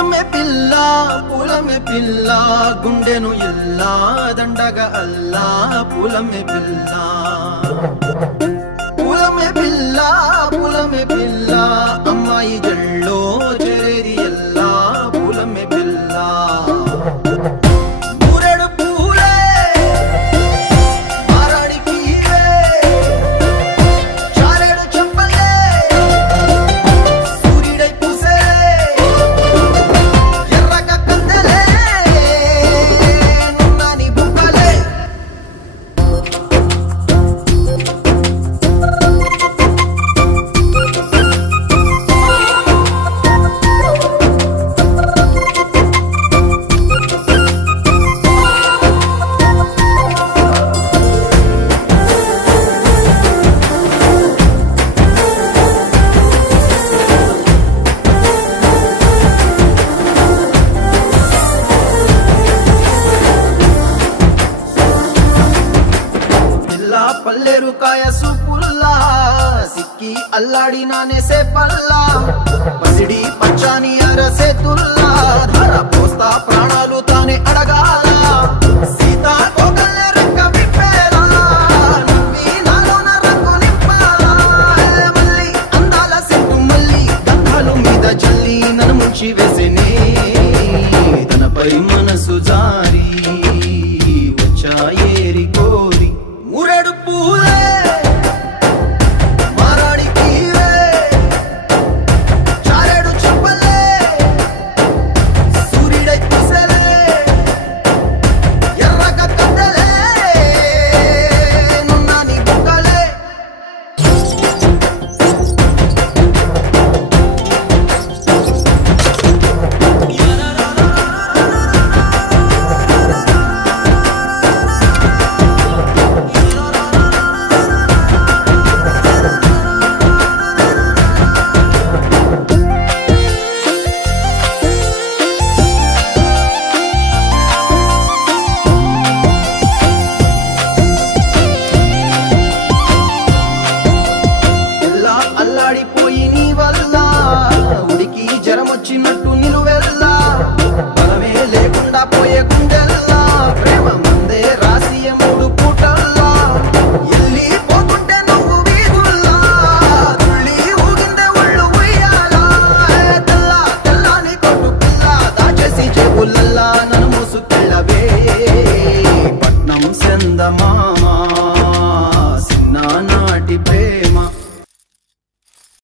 పూలమే పిల్ల గుండెను ఎల్లా దండగా అల్లా పూలమే పిల్ల అమ్మాయి జల్లో చేరేది ఎల్లా పూలమే పిల్ల మూరెడు పూలే మారాడి పీవే చారెడు చెప్పలే సూర్యుడై పూసే ఎర్రగా కందలే నున్నాని బుక్కలే పల్లేరు కాయ సూపుల్లా సిక్కి అల్లాడి నానేసే పల్లా పసిడి పచ్చాని అరసే తుల్లా ధర పోస్తా ప్రాణాలు తానే అడగాల